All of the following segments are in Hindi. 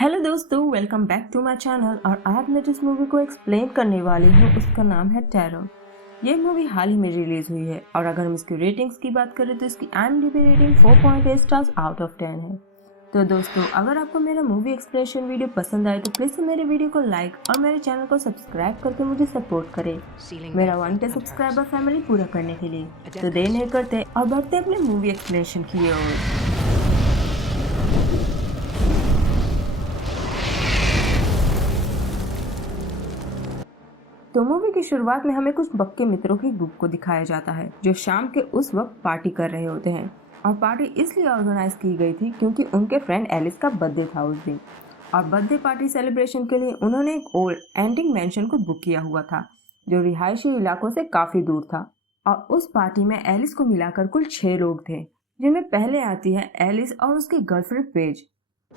हेलो दोस्तों, welcome back to my channel. और आज मैं जिस मूवी को एक्सप्लेन करने वाली हूँ उसका नाम है टेरर। ये मूवी हाल ही में रिलीज हुई है और अगर हम इसकी रेटिंग्स की बात करें तो इसकी IMDb rating 4.8 stars out of 10 है। तो दोस्तों, अगर आपको मेरा मूवी एक्सप्लेनेशन वीडियो पसंद आए तो प्लीज़ मेरे वीडियो को लाइक और मेरे चैनल को सब्सक्राइब करके मुझे सपोर्ट करें मेरा 1K सब्सक्राइबर फैमिली पूरा करने के लिए। तो देर नहीं करते और बढ़ते अपने मूवी एक्सप्लेनेशन की ओर। तो मूवी की शुरुआत में हमें कुछ पक्के मित्रों की ग्रुप को दिखाया जाता है जो शाम के उस वक्त पार्टी कर रहे होते हैं। और पार्टी इसलिए ऑर्गेनाइज की गई थी क्योंकि उनके फ्रेंड एलिस का बर्थडे था उस दिन। और बर्थडे पार्टी सेलिब्रेशन के लिए उन्होंने एक ओल्ड एंटिक मैंशन को बुक किया हुआ था जो रिहायशी इलाकों से काफ़ी दूर था। और उस पार्टी में एलिस को मिलाकर कुल 6 लोग थे, जिनमें पहले आती है एलिस और उसकी गर्लफ्रेंड पेज,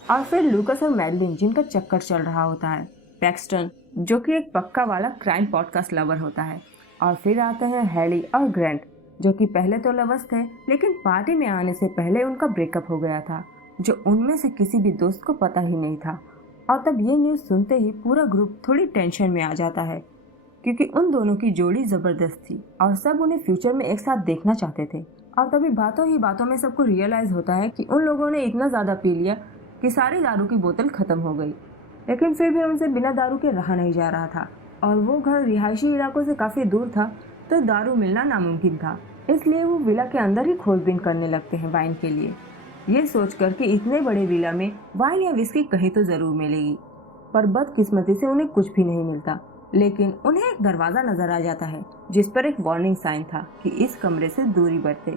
और फिर लूकस और मैडलिन जिनका चक्कर चल रहा होता है, पैक्सटन जो कि एक पक्का वाला क्राइम पॉडकास्ट लवर होता है, और फिर आते हैं हैली और ग्रेंट जो कि पहले तो लवर्स थे लेकिन पार्टी में आने से पहले उनका ब्रेकअप हो गया था जो उनमें से किसी भी दोस्त को पता ही नहीं था। और तब ये न्यूज़ सुनते ही पूरा ग्रुप थोड़ी टेंशन में आ जाता है क्योंकि उन दोनों की जोड़ी ज़बरदस्त थी और सब उन्हें फ्यूचर में एक साथ देखना चाहते थे। और तभी बातों ही बातों में सबको रियलाइज़ होता है कि उन लोगों ने इतना ज़्यादा पी लिया कि सारी दारू की बोतल ख़त्म हो गई, लेकिन फिर भी उनसे बिना दारू के रहा नहीं जा रहा था और वो घर रिहायशी इलाकों से काफ़ी दूर था तो दारू मिलना नामुमकिन था। इसलिए वो विला के अंदर ही खोजबीन करने लगते हैं वाइन के लिए, ये सोचकर कि इतने बड़े विला में वाइन या विस्की कहीं तो ज़रूर मिलेगी। पर बदकिस्मती से उन्हें कुछ भी नहीं मिलता, लेकिन उन्हें एक दरवाज़ा नज़र आ जाता है जिस पर एक वार्निंग साइन था कि इस कमरे से दूरी बरते।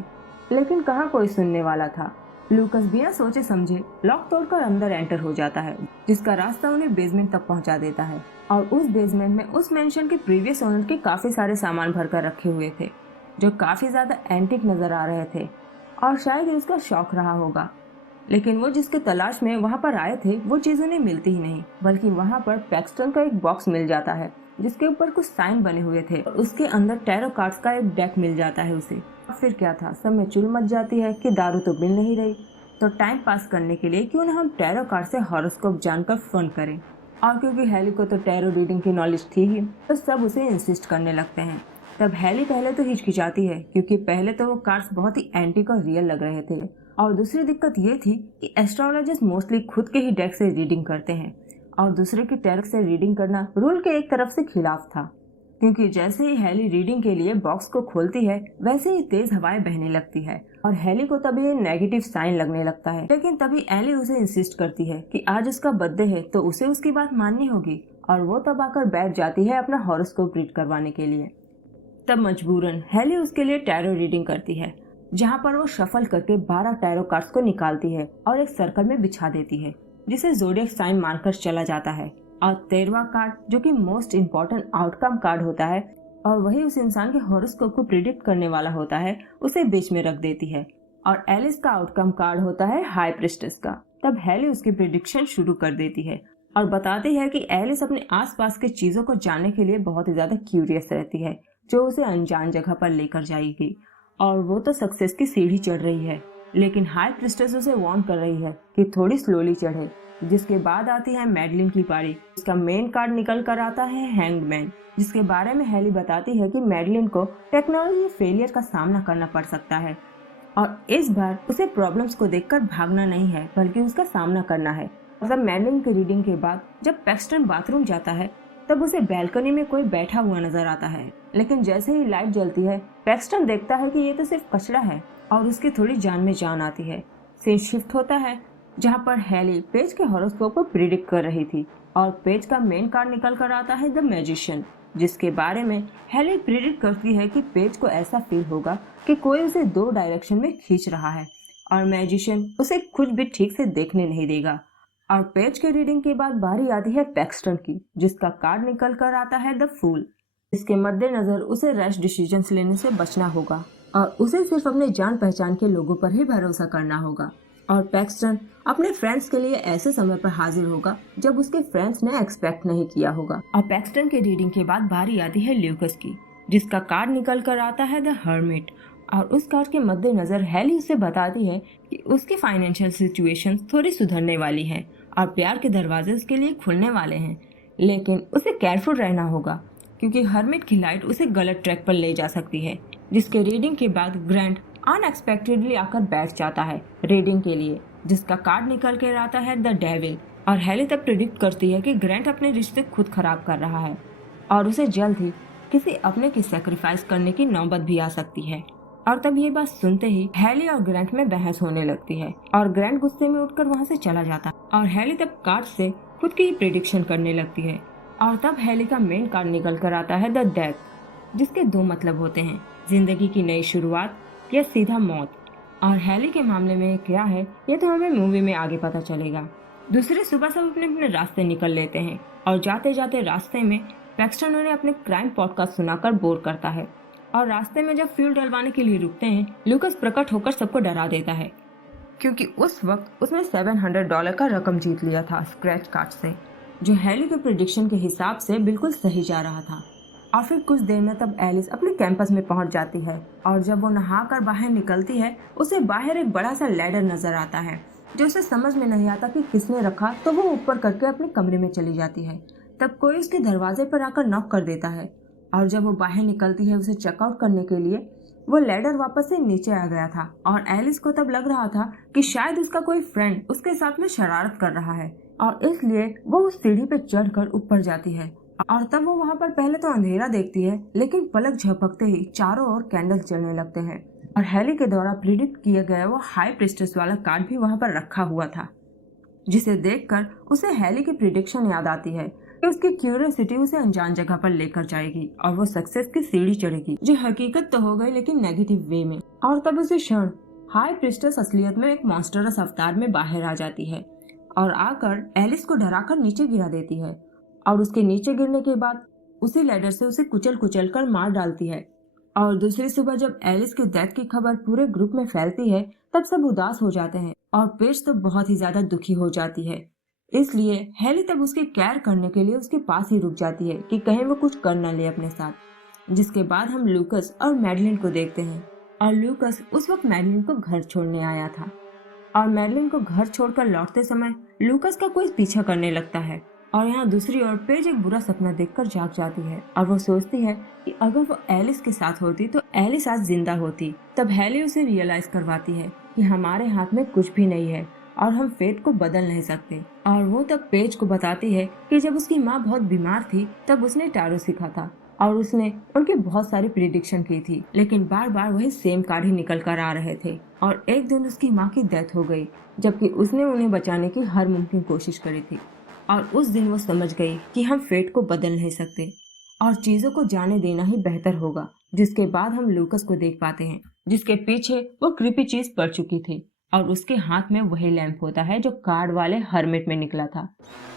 लेकिन कहाँ कोई सुनने वाला था। लूकस बिना सोचे समझे लॉक तोड़कर अंदर एंटर हो जाता है जिसका रास्ता उन्हें बेसमेंट तक पहुंचा देता है। और उस बेसमेंट में उस मेंशन के प्रीवियस ओनर के काफ़ी सारे सामान भरकर रखे हुए थे जो काफ़ी ज़्यादा एंटिक नज़र आ रहे थे और शायद उसका शौक रहा होगा। लेकिन वो जिसके तलाश में वहाँ पर आए थे वो चीज़ उन्हें मिलती ही नहीं, बल्कि वहाँ पर पैक्सटन का एक बॉक्स मिल जाता है जिसके ऊपर कुछ साइन बने हुए थे और उसके अंदर टैरो कार्ड्स का एक डेक मिल जाता है उसे। फिर क्या था, सब में चुल मच जाती है कि दारू तो मिल नहीं रही, तो टाइम पास करने के लिए क्यों ना हम टैरो कार्ड से हॉरोस्कोप जानकर फन करें। और क्योंकि हैली को तो टैरो रीडिंग की नॉलेज थी ही तो सब उसे इंसिस्ट करने लगते हैं। तब हैली पहले तो हिचकिचाती है क्योंकि पहले तो वो कार्ड्स बहुत ही एंटिक और रियल लग रहे थे, और दूसरी दिक्कत ये थी कि एस्ट्रोलॉजिस्ट मोस्टली खुद के ही डेक से रीडिंग करते हैं और दूसरे के टैरो से रीडिंग करना रूल के एक तरफ से खिलाफ था। क्योंकि जैसे ही हैली रीडिंग के लिए बॉक्स को खोलती है वैसे ही तेज हवाएं बहने लगती है और हैली को तभी नेगेटिव साइन लगने लगता है। लेकिन तभी एली उसे इंसिस्ट करती है कि आज उसका बर्थडे है तो उसे उसकी बात माननी होगी, और वो तब आकर बैठ जाती है अपना हॉरोस्कोप रीड करवाने के लिए। तब मजबूरन हैली उसके लिए टैरो रीडिंग करती है जहाँ पर वो शफल करके 12 टैरो कार्ड्स को निकालती है और एक सर्कल में बिछा देती है जिसे ज़ोडिएक साइन मानकर चला जाता है। और 13वां कार्ड जो कि मोस्ट इम्पॉर्टेंट आउटकम कार्ड होता है और वही उस इंसान के हॉरोस्कोप को प्रिडिक्ट करने वाला होता है, उसे बीच में रख देती है। और एलिस का आउटकम कार्ड होता है हाई प्रिस्टेस का। तब हैली उसकी प्रिडिक्शन शुरू कर देती है और बताती है कि एलिस अपने आसपास के चीज़ों को जानने के लिए बहुत ही ज़्यादा क्यूरियस रहती है जो उसे अनजान जगह पर लेकर जाएगी। और वो तो सक्सेस की सीढ़ी चढ़ रही है, लेकिन हाई प्रिस्टेस उसे वार्न कर रही है कि थोड़ी स्लोली चढ़े। जिसके बाद आती है मैडलिन की पारी। इसका मेन कार्ड निकल कर आता है हैंग्ड मैन, जिसके बारे में हैली बताती है कि मैडलिन को टेक्नोलॉजी फेलियर का सामना करना पड़ सकता है और इस बार उसे प्रॉब्लम्स को देखकर भागना नहीं है बल्कि उसका सामना करना है। मतलब मैडलिन की रीडिंग के बाद जब पैक्सटन बाथरूम जाता है तब उसे बैल्कनी में कोई बैठा हुआ नजर आता है, लेकिन जैसे ही लाइट जलती है पैक्सटन देखता है कि ये तो सिर्फ कचरा है और उसकी थोड़ी जान में जान आती है। सीन शिफ्ट होता है जहाँ पर हैली पेज के हॉरोस्कोप को प्रिडिक्ट कर रही थी और पेज का मेन कार्ड निकल कर आता है द मैजिशियन, जिसके बारे में हैली प्रिडिक्ट करती है कि पेज को ऐसा फील होगा कि कोई उसे 2 डायरेक्शन में खींच रहा है और मैजिशियन उसे कुछ भी ठीक से देखने नहीं देगा। और पेज के रीडिंग के बाद बारी आती है पैक्सटन की, जिसका कार्ड निकल कर आता है द फूल। इसके मद्देनजर उसे रैश डिसीजंस लेने से बचना होगा और उसे सिर्फ अपने जान पहचान के लोगों पर ही भरोसा करना होगा। और पैक्सटन अपने फ्रेंड्स के लिए ऐसे समय पर हाजिर होगा जब उसके फ्रेंड्स ने एक्सपेक्ट नहीं किया होगा। और पैक्सटन के रीडिंग के बाद बारी आती है ल्यूकस की, जिसका कार्ड निकल कर आता है द हर्मिट। और उस कार्ड के मद्देनजर हैली उसे बताती है कि उसकी फाइनेंशियल सिचुएशन थोड़ी सुधरने वाली है और प्यार के दरवाजे उसके लिए खुलने वाले हैं। लेकिन उसे केयरफुल रहना होगा क्योंकि हर्मिट की लाइट उसे गलत ट्रैक पर ले जा सकती है। जिसके रीडिंग के बाद ग्रैंट अनएक्सपेक्टेडली आकर बैठ जाता है रीडिंग के लिए, जिसका कार्ड निकल कर आता है द डेविल। और हेली तब प्रिडिक्ट करती है कि ग्रैंट अपने रिश्ते खुद खराब कर रहा है और उसे जल्द ही किसी अपने की सेक्रीफाइस करने की नौबत भी आ सकती है। और तब ये बात सुनते ही हेली और ग्रैंट में बहस होने लगती है और ग्रैंट गुस्से में उठकर वहाँ से चला जाता है और हेली तब कार्ड से खुद की प्रिडिक्शन करने लगती है। और तब हेली का मेन कार्ड निकल कर आता है द डेथ, जिसके दो मतलब होते हैं, जिंदगी की नई शुरुआत या सीधा मौत। और हेली के मामले में क्या है ये तो हमें मूवी में आगे पता चलेगा। दूसरे सुबह सब अपने अपने रास्ते निकल लेते हैं और जाते जाते रास्ते में पैक्सटन उन्हें अपने क्राइम पॉडकास्ट सुनाकर बोर करता है। और रास्ते में जब फ्यूल डलवाने के लिए रुकते हैं, लूकस प्रकट होकर सबको डरा देता है क्योंकि उस वक्त उसने $700 का रकम जीत लिया था स्क्रैच कार्ड से, जो हेली के प्रिडिक्शन के हिसाब से बिल्कुल सही जा रहा था। और फिर कुछ देर में तब एलिस अपने कैंपस में पहुंच जाती है और जब वो नहाकर बाहर निकलती है उसे बाहर एक बड़ा सा लैडर नजर आता है जो उसे समझ में नहीं आता कि किसने रखा, तो वो ऊपर करके अपने कमरे में चली जाती है। तब कोई उसके दरवाजे पर आकर नॉक कर देता है और जब वो बाहर निकलती है उसे चेकआउट करने के लिए, वो लैडर वापस से नीचे आ गया था और एलिस को तब लग रहा था कि शायद उसका कोई फ्रेंड उसके साथ में शरारत कर रहा है और इसलिए वो उस सीढ़ी पे चढ़कर ऊपर जाती है। और तब वो वहाँ पर पहले तो अंधेरा देखती है, लेकिन पलक झपकते ही चारों ओर कैंडल जलने लगते हैं और हेली के द्वारा प्रिडिक्ट किया गया वो हाई प्रिस्टेस वाला कार्ड भी वहाँ पर रखा हुआ था, जिसे देखकर उसे हेली की प्रिडिक्शन याद आती है कि उसकी क्यूरियोसिटी उसे अनजान जगह पर लेकर जाएगी और वो सक्सेस की सीढ़ी चढ़ेगी, जो हकीकत तो हो गई लेकिन नेगेटिव वे में। और तब उसे क्षण हाई प्रिस्टेस असलियत में एक मॉन्स्टरस अवतार में बाहर आ जाती है और आकर एलिस को डराकर नीचे गिरा देती है और उसके नीचे गिरने के बाद उसी लैडर से उसे कुचल कुचल कर मार डालती है। और दूसरी सुबह जब एलिस के डेथ की खबर पूरे ग्रुप में फैलती है, तब सब उदास हो जाते हैं और पेज तो बहुत ही ज्यादा दुखी हो जाती है। इसलिए हेली तब उसकी केयर करने के लिए उसके पास ही रुक जाती है कि कहीं वो कुछ कर न ले अपने साथ। जिसके बाद हम लूकस और मैडलिन को देखते हैं और लूकस उस वक्त मैडलिन को घर छोड़ने आया था और मैडलिन को घर छोड़कर लौटते समय लूकस का कोई पीछा करने लगता है। और यहाँ दूसरी ओर पेज एक बुरा सपना देखकर जाग जाती है और वो सोचती है कि अगर वो एलिस के साथ होती तो एलिस आज जिंदा होती। तब हेली उसे रियलाइज करवाती है कि हमारे हाथ में कुछ भी नहीं है और हम फेट को बदल नहीं सकते। और वो तब पेज को बताती है कि जब उसकी माँ बहुत बीमार थी तब उसने टैरो सीखा था और उसने उनकी बहुत सारी प्रिडिक्शन की थी, लेकिन बार बार वही सेम कार्ड ही निकल कर आ रहे थे। और एक दिन उसकी माँ की डेथ हो गई जबकि उसने उन्हें बचाने की हर मुमकिन कोशिश करी थी। और उस दिन वो समझ गई कि हम फेट को बदल नहीं सकते और चीजों को जाने देना ही बेहतर होगा। जिसके बाद हम लूकस को देख पाते हैं जिसके पीछे वो क्रीपी चीज पड़ चुकी थी और उसके हाथ में वही लैंप होता है जो कार्ड वाले हर्मिट में निकला था।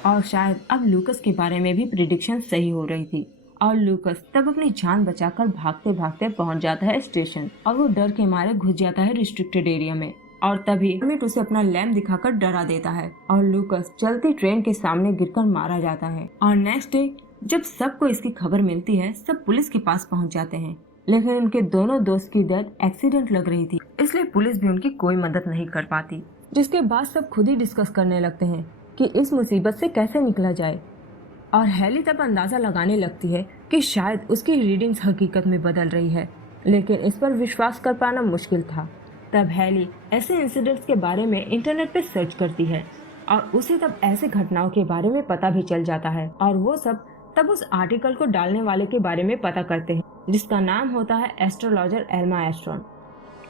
और शायद अब लूकस के बारे में भी प्रिडिक्शन सही हो रही थी और लूकस तब अपनी जान बचाकर भागते भागते पहुंच जाता है स्टेशन और वो डर के मारे घुस जाता है रिस्ट्रिक्टेड एरिया में। और तभी हर्मिट उसे अपना लैंप दिखाकर डरा देता है और लूकस चलती ट्रेन के सामने गिरकर मारा जाता है। और नेक्स्ट डे जब सबको इसकी खबर मिलती है, सब पुलिस के पास पहुंच जाते हैं, लेकिन उनके दोनों दोस्त की डेथ एक्सीडेंट लग रही थी, इसलिए पुलिस भी उनकी कोई मदद नहीं कर पाती। जिसके बाद सब खुद ही डिस्कस करने लगते हैं कि इस मुसीबत से कैसे निकला जाए। और हेली तब अंदाजा लगाने लगती है कि शायद उसकी रीडिंग्स हकीकत में बदल रही है, लेकिन इस पर विश्वास कर पाना मुश्किल था। तब हेली ऐसे इंसिडेंट्स के बारे में इंटरनेट पे सर्च करती है और उसे तब ऐसे घटनाओं के बारे में पता भी चल जाता है और वो सब तब उस आर्टिकल को डालने वाले के बारे में पता करते हैं जिसका नाम होता है एस्ट्रोलॉजर एल्मा एस्ट्रॉन।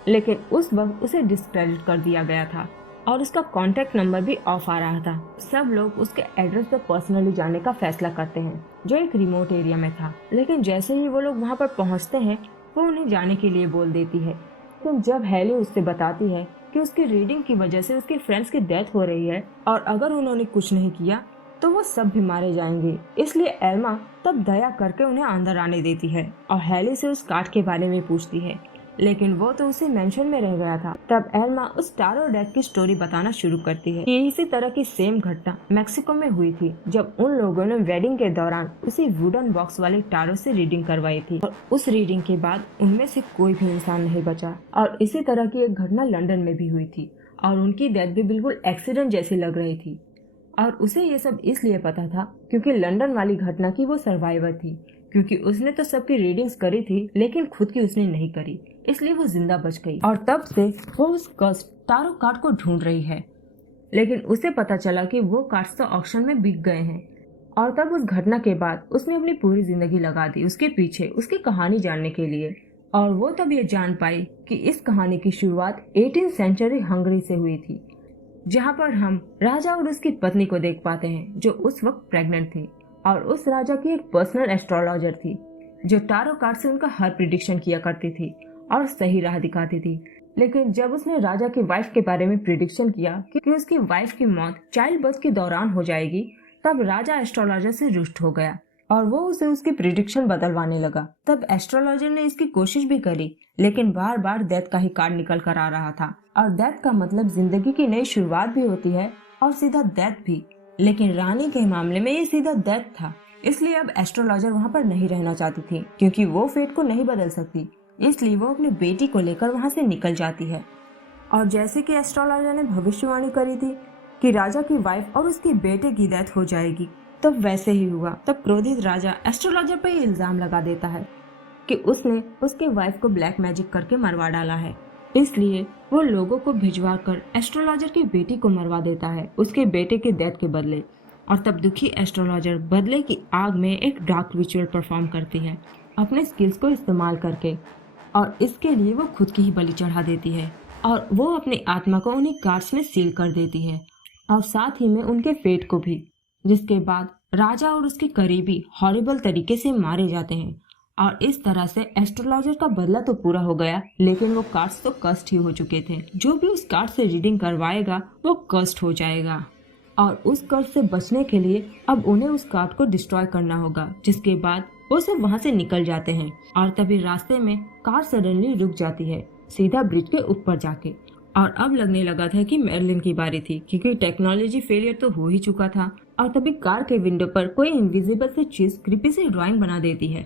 लेकिन उस वक्त उसे डिस्क्रेडिट कर दिया गया था और उसका कॉन्टैक्ट नंबर भी ऑफ आ रहा था। सब लोग उसके एड्रेस पर पर्सनली जाने का फैसला करते हैं जो एक रिमोट एरिया में था, लेकिन जैसे ही वो लोग वहाँ पर पहुँचते हैं वो उन्हें जाने के लिए बोल देती है। तो जब हेली उससे बताती है कि उसकी रीडिंग की वजह से उसके फ्रेंड्स की डेथ हो रही है और अगर उन्होंने कुछ नहीं किया तो वो सब भी मारे जाएंगे, इसलिए एल्मा तब दया करके उन्हें अंदर आने देती है और हेली से उस कार्ड के बारे में पूछती है, लेकिन वो तो उसे मेंशन में रह गया था। तब एल्मा उस टारो डेथ की स्टोरी बताना शुरू करती है कि इसी तरह की सेम घटना मैक्सिको में हुई थी जब उन लोगों ने वेडिंग के दौरान उसी वुडन बॉक्स वाले टारो से रीडिंग करवाई थी और उस रीडिंग के बाद उनमें से कोई भी इंसान नहीं बचा। और इसी तरह की एक घटना लंदन में भी हुई थी और उनकी डेथ भी बिल्कुल एक्सीडेंट जैसी लग रही थी। और उसे ये सब इसलिए पता था क्योंकि लंदन वाली घटना की वो सर्वाइवर थी, क्योंकि उसने तो सबकी रीडिंग्स करी थी लेकिन खुद की उसने नहीं करी, इसलिए वो जिंदा बच गई। और तब से वो उस कर्स्ड टारो कार्ड को ढूंढ रही है, लेकिन उसे पता चला कि वो कार्ड्स तो ऑक्शन में बिक गए हैं। और तब उस घटना के बाद उसने अपनी पूरी जिंदगी लगा दी उसके पीछे उसकी कहानी जानने के लिए। और वो तब ये जान पाई कि इस कहानी की शुरुआत 18th सेंचुरी हंगरी से हुई थी, जहाँ पर हम राजा और उसकी पत्नी को देख पाते हैं जो उस वक्त प्रेग्नेंट थी। और उस राजा की एक पर्सनल एस्ट्रोलॉजर थी जो टारो कार्ड से उनका हर प्रिडिक्शन किया करती थी और सही राह दिखाती थी। लेकिन जब उसने राजा की वाइफ के बारे में प्रिडिक्शन किया कि उसकी वाइफ की मौत चाइल्ड बर्थ के दौरान हो जाएगी, तब राजा एस्ट्रोलॉजर से रुष्ट हो गया और वो उसे उसकी प्रिडिक्शन बदलवाने लगा। तब एस्ट्रोलॉजर ने इसकी कोशिश भी करी, लेकिन बार बार डेथ का ही कार्ड निकल कर आ रहा था। और डेथ का मतलब जिंदगी की नई शुरुआत भी होती है और सीधा डेथ भी, लेकिन रानी के मामले में ये सीधा डेथ था। इसलिए अब एस्ट्रोलॉजर वहाँ पर नहीं रहना चाहती थी, क्योंकि वो फेट को नहीं बदल सकती। इसलिए वो अपनी बेटी को लेकर वहाँ से निकल जाती है। और जैसे कि एस्ट्रोलॉजर ने भविष्यवाणी करी थी कि राजा की वाइफ और उसके बेटे की डेथ हो जाएगी, तब वैसे ही हुआ। तब क्रोधित राजा एस्ट्रोलॉजर पर इल्जाम लगा देता है कि उसने उसके वाइफ को ब्लैक मैजिक करके मरवा डाला है। इसलिए वो लोगों को भिजवा कर एस्ट्रोलॉजर की बेटी को मरवा देता है उसके बेटे के डेथ के बदले। और तब दुखी एस्ट्रोलॉजर बदले की आग में एक डार्क रिचुअल परफॉर्म करती है अपने स्किल्स को इस्तेमाल करके, और इसके लिए वो खुद की ही बलि चढ़ा देती है और वो अपनी आत्मा को उन्हीं कार्ड्स में सील कर देती है और साथ ही में उनके फेट को भी, जिसके बाद राजा और उसके करीबी हॉरिबल तरीके से मारे जाते हैं। और इस तरह से एस्ट्रोलॉजर का बदला तो पूरा हो गया, लेकिन वो कार्ड्स तो कस्ट ही हो चुके थे। जो भी उस कार्ड से रीडिंग करवाएगा वो कस्ट हो जाएगा और उस कर्ज से बचने के लिए अब उन्हें उस कार्ड को डिस्ट्रॉय करना होगा, जिसके बाद वो सब वहाँ से निकल जाते हैं। और तभी रास्ते में कार सडनली रुक जाती है सीधा ब्रिज के ऊपर जाके। और अब लगने लगा था कि मैरिलिन की बारी थी, क्योंकि टेक्नोलॉजी फेलियर तो हो ही चुका था। और तभी कार के विंडो पर कोई इनविजिबल सी चीज क्रीपी सी ड्राइंग बना देती है,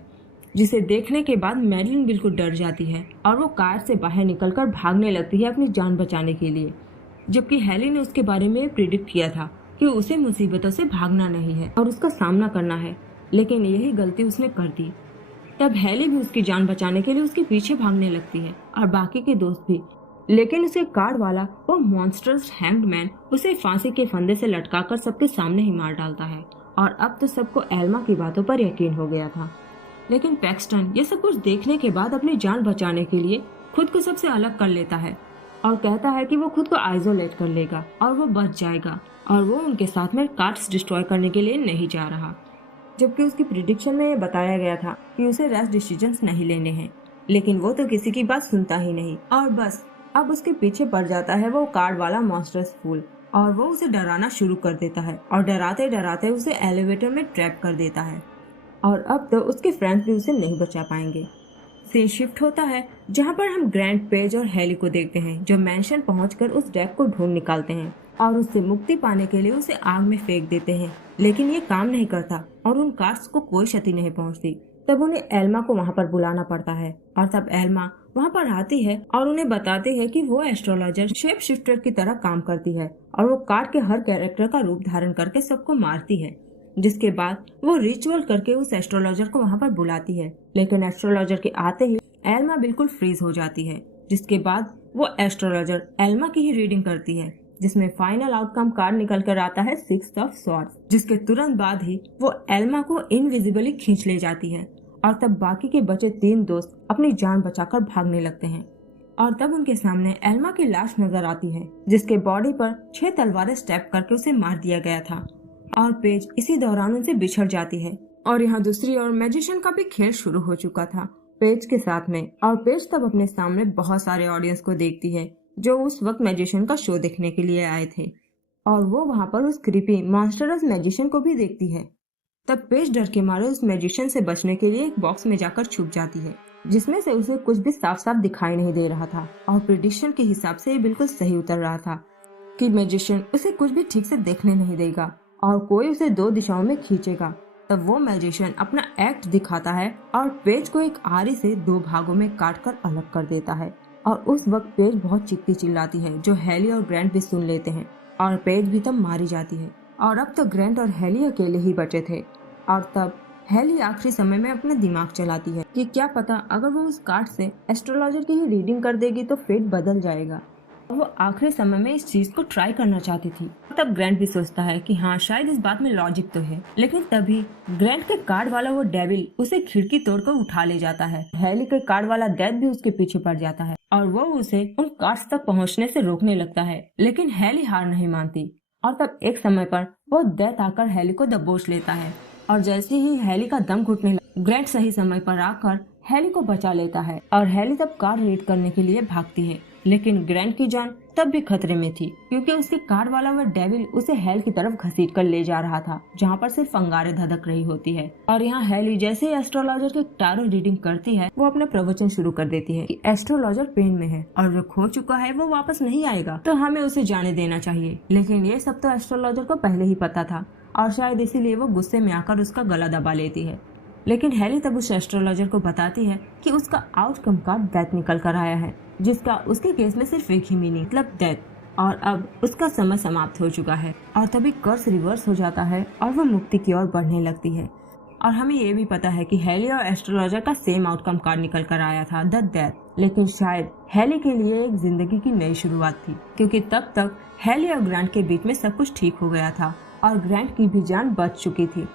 जिसे देखने के बाद मैरिलिन बिल्कुल डर जाती है और वो कार से बाहर निकलकर भागने लगती है अपनी जान बचाने के लिए। जबकि हेली ने उसके बारे में प्रिडिक्ट किया था कि उसे मुसीबतों से भागना नहीं है और उसका सामना करना है, लेकिन यही गलती उसने कर दी। तब हेली भी उसकी जान बचाने के लिए उसके पीछे भागने लगती है और बाकी के दोस्त भी, लेकिन उसके कार वाला वो मॉन्स्टर्स हैंग्ड मैन उसे फांसी के फंदे से लटकाकर सबके सामने ही मार डालता है। और अब तो सबको एल्मा की बातों पर यकीन हो गया था। लेकिन पैक्सटन ये सब कुछ देखने के बाद अपनी जान बचाने के लिए खुद को सबसे अलग कर लेता है और कहता है कि वो खुद को आइसोलेट कर लेगा और वो बच जाएगा और वो उनके साथ में कार्ड्स डिस्ट्रॉय करने के लिए नहीं जा रहा। जबकि उसकी प्रिडिक्शन में ये बताया गया था कि उसे रैश डिसीजंस नहीं लेने हैं, लेकिन वो तो किसी की बात सुनता ही नहीं और बस अब उसके पीछे पड़ जाता है वो कार्ड वाला मॉन्स्टर्स फूल और वो उसे डराना शुरू कर देता है और डराते डराते उसे एलिवेटर में ट्रैप कर देता है। और अब तो उसके फ्रेंड्स भी उसे नहीं बचा पाएंगे। सीन शिफ्ट होता है जहाँ पर हम ग्रैंड, पेज और हेली को देखते हैं जो मैंशन पहुंचकर उस डेक को ढूंढ निकालते हैं और उससे मुक्ति पाने के लिए उसे आग में फेंक देते हैं, लेकिन ये काम नहीं करता और उन कार्ड्स को कोई क्षति नहीं पहुंचती। तब उन्हें एल्मा को वहाँ पर बुलाना पड़ता है और तब एल्मा वहाँ पर आती है और उन्हें बताती है कि वो एस्ट्रोलॉजर शेप शिफ्टर की तरह काम करती है और वो कार्ड के हर कैरेक्टर का रूप धारण करके सबको मारती है। जिसके बाद वो रिचुअल करके उस एस्ट्रोलॉजर को वहाँ पर बुलाती है, लेकिन एस्ट्रोलॉजर के आते ही एल्मा बिल्कुल फ्रीज हो जाती है। जिसके बाद वो एस्ट्रोलॉजर एल्मा की ही रीडिंग करती है, जिसमें फाइनल आउटकम कार्ड निकल कर आता है 6 ऑफ स्वॉर्ड्स, जिसके तुरंत बाद ही वो एल्मा को इनविजिबली खींच ले जाती है। और तब बाकी के बचे 3 दोस्त अपनी जान बचाकर भागने लगते हैं और तब उनके सामने एल्मा की लाश नजर आती है, जिसके बॉडी पर 6 तलवारें स्टैब करके उसे मार दिया गया था। और पेज इसी दौरान उनसे बिछड़ जाती है और यहाँ दूसरी ओर मैजिशियन का भी खेल शुरू हो चुका था पेज के साथ में। और पेज तब अपने सामने बहुत सारे ऑडियंस को देखती है जो उस वक्त मैजिशियन का शो देखने के लिए आए थे और वो वहाँ पर उस क्रीपी मॉन्स्टरस मैजिशियन को भी देखती है। तब पेज डर के मारे उस मैजिशियन से बचने के लिए एक बॉक्स में जाकर छुप जाती है, जिसमें से उसे कुछ भी साफ साफ दिखाई नहीं दे रहा था और प्रिडिक्शन के हिसाब से ये बिल्कुल सही उतर रहा था कि मैजिशियन उसे कुछ भी ठीक से देखने नहीं देगा और कोई उसे 2 दिशाओं में खींचेगा। तब वो मैजिशियन अपना एक्ट दिखाता है और पेज को एक आरी से 2 भागों में काटकर अलग कर देता है और उस वक्त पेज बहुत चीखती चिल्लाती है जो हेली और ग्रैंट भी सुन लेते हैं और पेज भी तब मारी जाती है। और अब तो ग्रेंट और हेली अकेले ही बचे थे। और तब हेली आखिरी समय में अपना दिमाग चलाती है कि क्या पता अगर वो उस कार्ड से एस्ट्रोलॉजर की ही रीडिंग कर देगी तो फेट बदल जाएगा। वो आखिरी समय में इस चीज को ट्राई करना चाहती थी। तब ग्रैंट भी सोचता है कि हाँ शायद इस बात में लॉजिक तो है, लेकिन तभी ग्रैंट के कार्ड वाला वो डेविल उसे खिड़की तोड़कर उठा ले जाता है। हेली के कार्ड वाला डेथ भी उसके पीछे पड़ जाता है और वो उसे उन कार्ड्स तक पहुंचने से रोकने लगता है, लेकिन हेली हार नहीं मानती। और तब एक समय पर वो डेथ आकर हेली को दबोच लेता है और जैसे ही हेली का दम घुटने लगा, ग्रैंट सही समय पर आकर हेली को बचा लेता है और हेली तब कार रीड करने के लिए भागती है। लेकिन ग्रैंट की जान तब भी खतरे में थी क्योंकि उसके कार वाला वह डेविल उसे हेल की तरफ घसीट कर ले जा रहा था, जहाँ पर सिर्फ अंगारे धधक रही होती है। और यहाँ हेली जैसे ही एस्ट्रोलॉजर की टारो रीडिंग करती है, वो अपने प्रवचन शुरू कर देती है कि एस्ट्रोलॉजर पेन में है और जो खो चुका है वो वापस नहीं आएगा, तो हमें उसे जाने देना चाहिए। लेकिन ये सब तो एस्ट्रोलॉजर को पहले ही पता था और शायद इसीलिए वो गुस्से में आकर उसका गला दबा लेती है। लेकिन हेली तब उस एस्ट्रोलॉजर को बताती है कि उसका आउटकम कार्ड डेथ निकल कर आया है, जिसका उसके केस में सिर्फ एक ही मीनिंग मतलब डेथ, और अब उसका समय समाप्त हो चुका है। और तभी कर्स रिवर्स हो जाता है और वो मुक्ति की ओर बढ़ने लगती है। और हमें ये भी पता है कि हेली और एस्ट्रोलॉजर का सेम आउटकम कार्ड निकल कर आया था, द डेथ। लेकिन शायद हेली के लिए एक जिंदगी की नई शुरुआत थी, क्योंकि तब तक हेली और ग्रैंट के बीच में सब कुछ ठीक हो गया था और ग्रैंट की भी जान बच चुकी थी।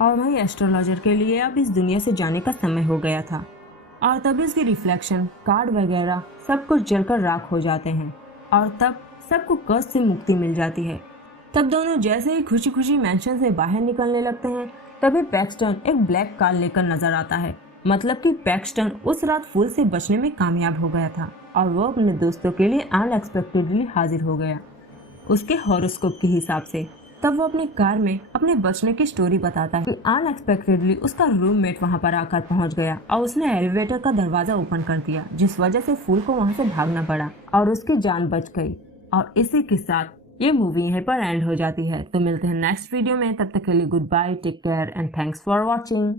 और वही एस्ट्रोलॉजर के लिए अब इस दुनिया से जाने का समय हो गया था। और तभी उसकी रिफ्लेक्शन, कार्ड वगैरह सब कुछ जलकर राख हो जाते हैं और तब सबको कर्स से मुक्ति मिल जाती है। तब दोनों जैसे ही खुशी खुशी मैंशन से बाहर निकलने लगते हैं, तभी पैक्सटन एक ब्लैक कार लेकर नजर आता है। मतलब कि पैक्सटन उस रात फूल से बचने में कामयाब हो गया था और वो अपने दोस्तों के लिए अनएक्सपेक्टेडली हाजिर हो गया उसके हॉरोस्कोप के हिसाब से। तब वो अपनी कार में अपने बचने की स्टोरी बताता है कि अनएक्सपेक्टेडली उसका रूममेट वहां पर आकर पहुंच गया और उसने एलिवेटर का दरवाजा ओपन कर दिया, जिस वजह से फूल को वहां से भागना पड़ा और उसकी जान बच गई। और इसी के साथ ये मूवी यहीं पर एंड हो जाती है। तो मिलते हैं नेक्स्ट वीडियो में, तब तक के लिए good bye, take care and thanks for watching.